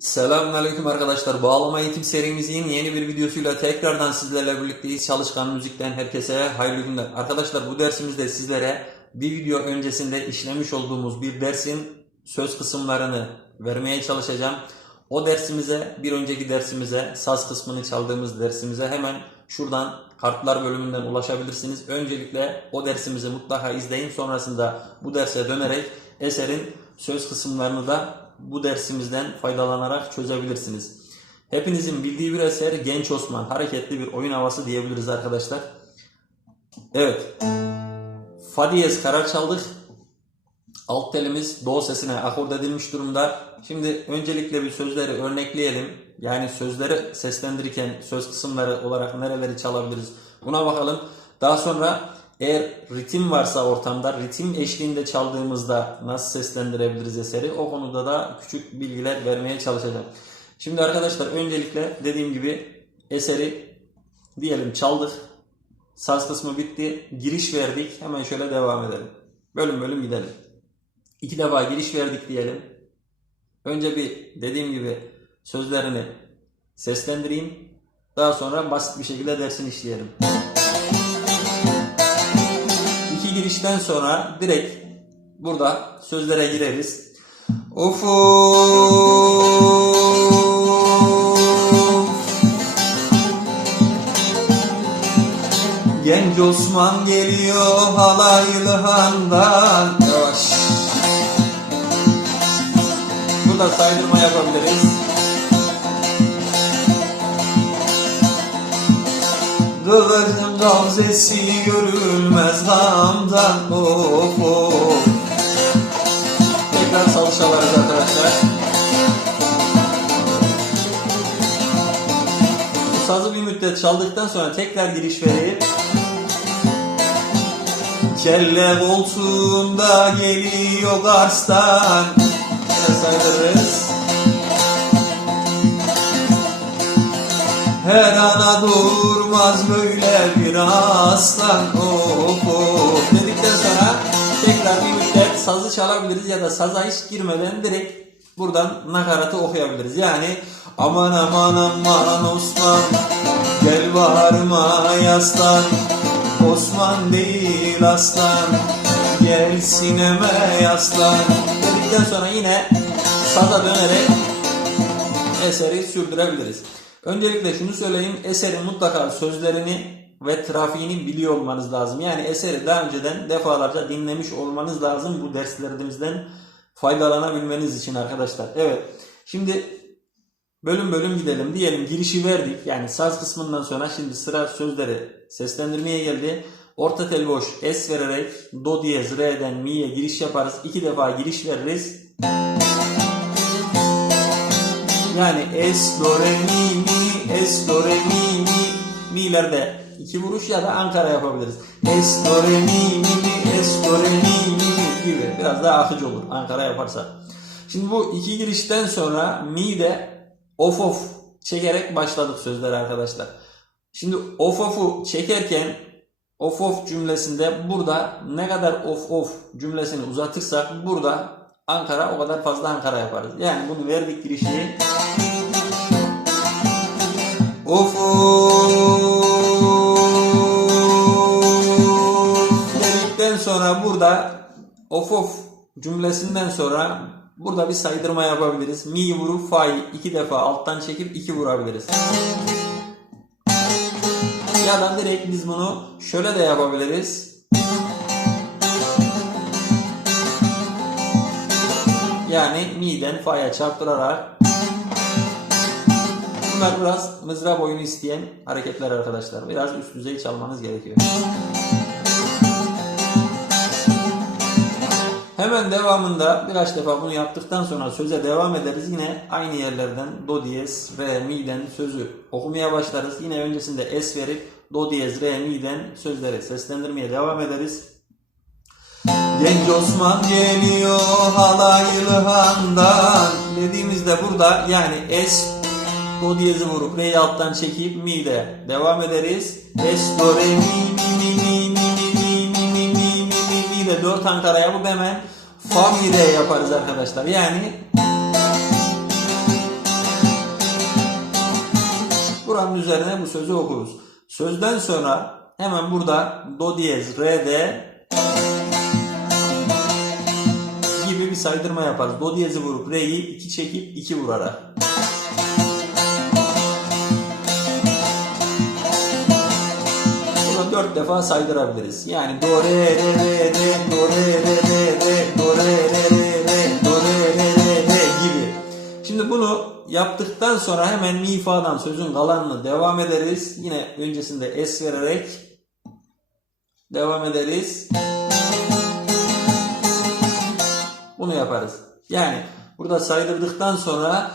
Selamünaleyküm arkadaşlar. Bağlama eğitim serimizin yeni bir videosuyla tekrardan sizlerle birlikteyiz. Çalışkan müzikten herkese hayırlı günler. Arkadaşlar bu dersimizde sizlere bir video öncesinde işlemiş olduğumuz bir dersin söz kısımlarını vermeye çalışacağım. O dersimize, bir önceki dersimize, saz kısmını çaldığımız dersimize hemen şuradan kartlar bölümünden ulaşabilirsiniz. Öncelikle o dersimizi mutlaka izleyin. Sonrasında bu derse dönerek eserin söz kısımlarını da bu dersimizden faydalanarak çözebilirsiniz. Hepinizin bildiği bir eser Genç Osman. Hareketli bir oyun havası diyebiliriz arkadaşlar. Evet. Fa diyez karar çaldık. Alt telimiz do sesine akord edilmiş durumda. Şimdi öncelikle bir sözleri örnekleyelim. Yani sözleri seslendirirken söz kısımları olarak nereleri çalabiliriz buna bakalım. Daha sonra eğer ritim varsa ortamda ritim eşliğinde çaldığımızda nasıl seslendirebiliriz eseri o konuda da küçük bilgiler vermeye çalışacağım. Şimdi arkadaşlar öncelikle dediğim gibi eseri diyelim çaldık. Saz kısmı bitti. Giriş verdik. Hemen şöyle devam edelim. Bölüm bölüm gidelim. İki defa giriş verdik diyelim. Önce bir dediğim gibi sözlerini seslendireyim. Daha sonra basit bir şekilde dersini işleyelim. İki girişten sonra direkt burada sözlere gireriz. Of. Genç Osman geliyor halaylı handan. Yavaş. Burada saydırma yapabiliriz. Kıvırcım gamzesi görülmez gamdan of of. Tekrar çalarız arkadaşlar. Bu sazı bir müddet çaldıktan sonra tekrar giriş vereyim. Kelle koltuğunda geliyor Kars'tan. Yine saydırırız. Her ana durmaz böyle bir aslan of of dedikten sonra tekrar bir müddet sazı çalabiliriz ya da saza hiç girmeden direkt buradan nakaratı okuyabiliriz. Yani aman aman aman Osman gel varma yaslan Osman değil aslan gel sineme yaslan dedikten sonra yine saza dönerek eseri sürdürebiliriz. Öncelikle şunu söyleyeyim, eserin mutlaka sözlerini ve trafiğini biliyor olmanız lazım. Yani eseri daha önceden defalarca dinlemiş olmanız lazım bu derslerimizden faydalanabilmeniz için arkadaşlar. Evet, şimdi bölüm bölüm gidelim. Diyelim girişi verdik. Yani saz kısmından sonra şimdi sıra sözleri seslendirmeye geldi. Orta tel boş es vererek do diyez re'den mi'ye giriş yaparız. İki defa giriş veririz. Yani es, do, re, mi, mi, es, do, re, mi, mi, mi'lerde iki vuruş ya da Ankara yapabiliriz. Es, do, re, mi, mi, mi, es, do, re, mi, mi, gibi. Biraz daha akıcı olur Ankara yaparsa. Şimdi bu iki girişten sonra mi de of of çekerek başladık sözler arkadaşlar. Şimdi of of'u çekerken of of cümlesinde burada ne kadar of of cümlesini uzatırsak burada Ankara o kadar fazla Ankara yaparız. Yani bunu verdik girişi. Of of dedikten sonra burada of of cümlesinden sonra burada bir saydırma yapabiliriz. Mi vurup fa'yı iki defa alttan çekip iki vurabiliriz. Ya da direkt biz bunu şöyle de yapabiliriz. Yani mi'den fa'ya çarptırarak Bunlar biraz mızrap oyunu isteyen hareketler arkadaşlar. Biraz üst düzey çalmanız gerekiyor. Hemen devamında birkaç defa bunu yaptıktan sonra söze devam ederiz. Yine aynı yerlerden do diyez, re, mi'den sözü okumaya başlarız. Yine öncesinde es verip do diyez, re, mi'den sözleri seslendirmeye devam ederiz. Genç Osman geliyor halaylı handan dediğimizde burada yani es do diyezi vurup re'yi alttan çekip mi de devam ederiz. Es do re mi mi mi mi mi mi mi mi mi mi mi mi de dört Ankara yapıp hemen fa mi re yaparız arkadaşlar. Yani Buranın üzerine bu sözü okuruz. Sözden sonra hemen burada do diyez re'de bir saydırma yaparız. Do diyezi vurup re'yi iki çekip iki vurarak. Bunu dört defa saydırabiliriz. Yani do re re re re do re re re re do re re re re do re re re re gibi. Şimdi bunu yaptıktan sonra hemen mi fadan sözün kalanını devam ederiz. Yine öncesinde es vererek devam ederiz. Bunu yaparız. Yani burada saydırdıktan sonra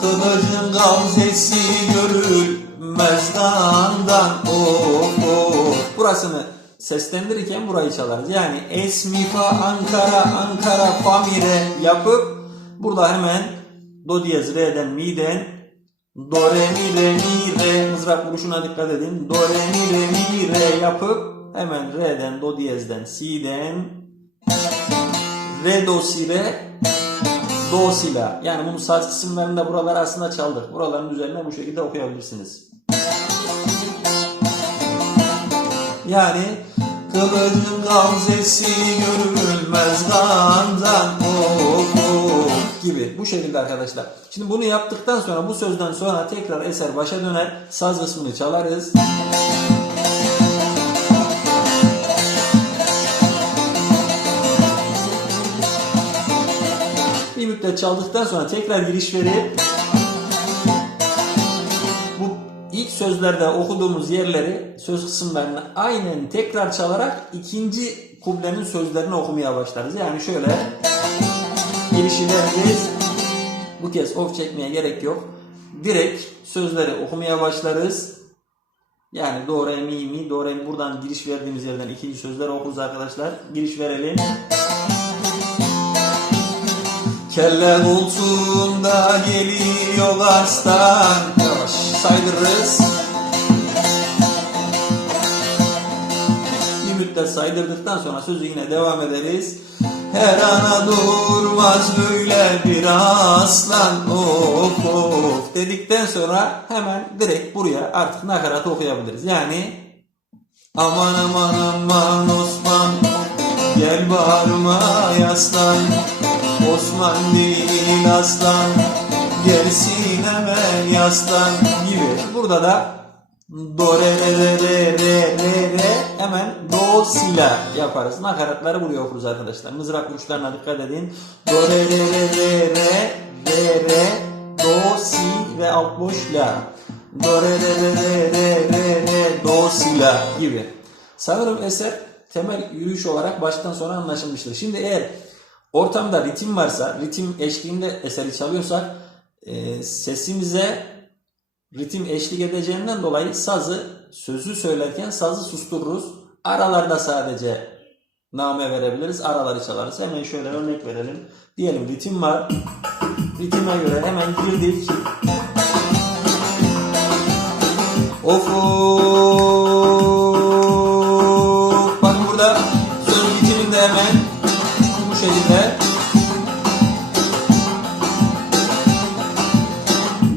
Kılıcın gamzesi görülmez dağından of of. Burasını seslendirirken burayı çalarız. Yani es, mi, fa, Ankara, Ankara, fa, mi, re yapıp burada hemen do diyez, re'den, mi'den do, re, mi, re, mi, re mızrak vuruşuna dikkat edin. Do, re, mi, re, mi, re yapıp hemen re'den, do diyezden, si'den re, do, si, re do si la. Yani bunu saz kısımlarında buralar aslında çaldık. Buraların üzerine bu şekilde okuyabilirsiniz. Yani kılıcın gamzesi görülmez gamzan of gibi. Bu şekilde arkadaşlar. Şimdi bunu yaptıktan sonra bu sözden sonra tekrar eser başa döner. Saz kısmını çalarız. Müddet çaldıktan sonra tekrar giriş verip bu ilk sözlerde okuduğumuz yerleri söz kısımlarını aynen tekrar çalarak ikinci kublenin sözlerini okumaya başlarız. Yani şöyle girişi veririz. Bu kez of çekmeye gerek yok. Direkt sözleri okumaya başlarız. Yani do, re, mi, mi, do, re, mi. Buradan giriş verdiğimiz yerden ikinci sözleri okuruz arkadaşlar. Giriş verelim. Kelle bultuğunda geliyor Arslan Yavaş saydırırız Bir müddet saydırdıktan sonra sözü yine devam ederiz. Her ana durmaz böyle bir aslan. Of of. Dedikten sonra hemen direkt buraya artık nakarat okuyabiliriz. Yani Aman aman aman Osman Gel bağrıma yaslan Osman değil aslan Gelsin hemen yaslan gibi. Burada da Do re re re re re re hemen do si la yaparız. Nakaratları buraya okuruz arkadaşlar. Mızrak vuruşlarına dikkat edin. Do re re re re re re re do si ve alt boş la. Do re re re re re re re do si la gibi. Sanırım eser temel yürüyüş olarak baştan sona anlaşılmıştır. Şimdi eğer ortamda ritim varsa, ritim eşliğinde eseri çalıyorsak e, sesimize ritim eşlik edeceğinden dolayı sazı sözü söylerken sazı sustururuz. Aralarda sadece name verebiliriz. Araları çalarız. Hemen şöyle örnek verelim. Diyelim ritim var. Ritime göre hemen girdik. Of of. Şekilde.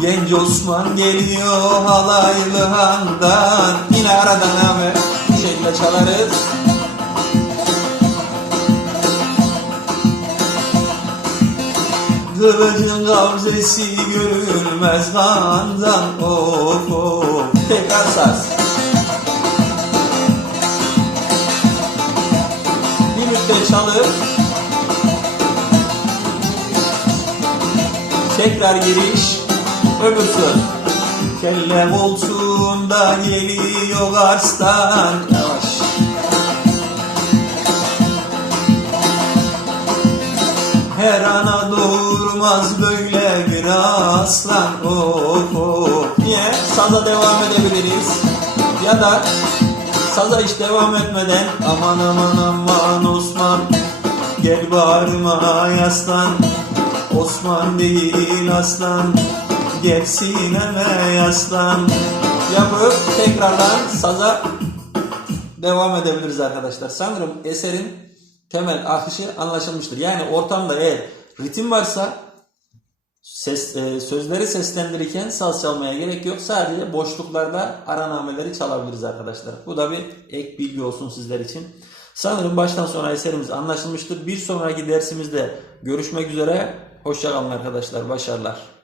Genç Osman geliyor halaylı handan Yine aradan bu şekilde çalarız. Kılıcın gavzesi görülmez handan. Of of. Tekrar saz. Bir çalıp Tekrar giriş öbür söz. Kelle boltuğunda geliyor Arslan Yavaş. Her ana durmaz böyle bir aslan. Of of. Diye saza devam edebiliriz. Ya da saza hiç devam etmeden Aman aman aman Osman Gel bağrıma yaslan Osman değil aslan Gelsin hemen yaslan Yapıp tekrardan saza devam edebiliriz arkadaşlar. Sanırım eserin temel akışı anlaşılmıştır. Yani ortamda eğer ritim varsa Ses, e, sözleri seslendirirken saz çalmaya gerek yok. Sadece boşluklarda aranameleri çalabiliriz arkadaşlar. Bu da bir ek bilgi olsun sizler için. Sanırım baştan sona eserimiz anlaşılmıştır. Bir sonraki dersimizde görüşmek üzere. Hoşçakalın arkadaşlar. Başarılar.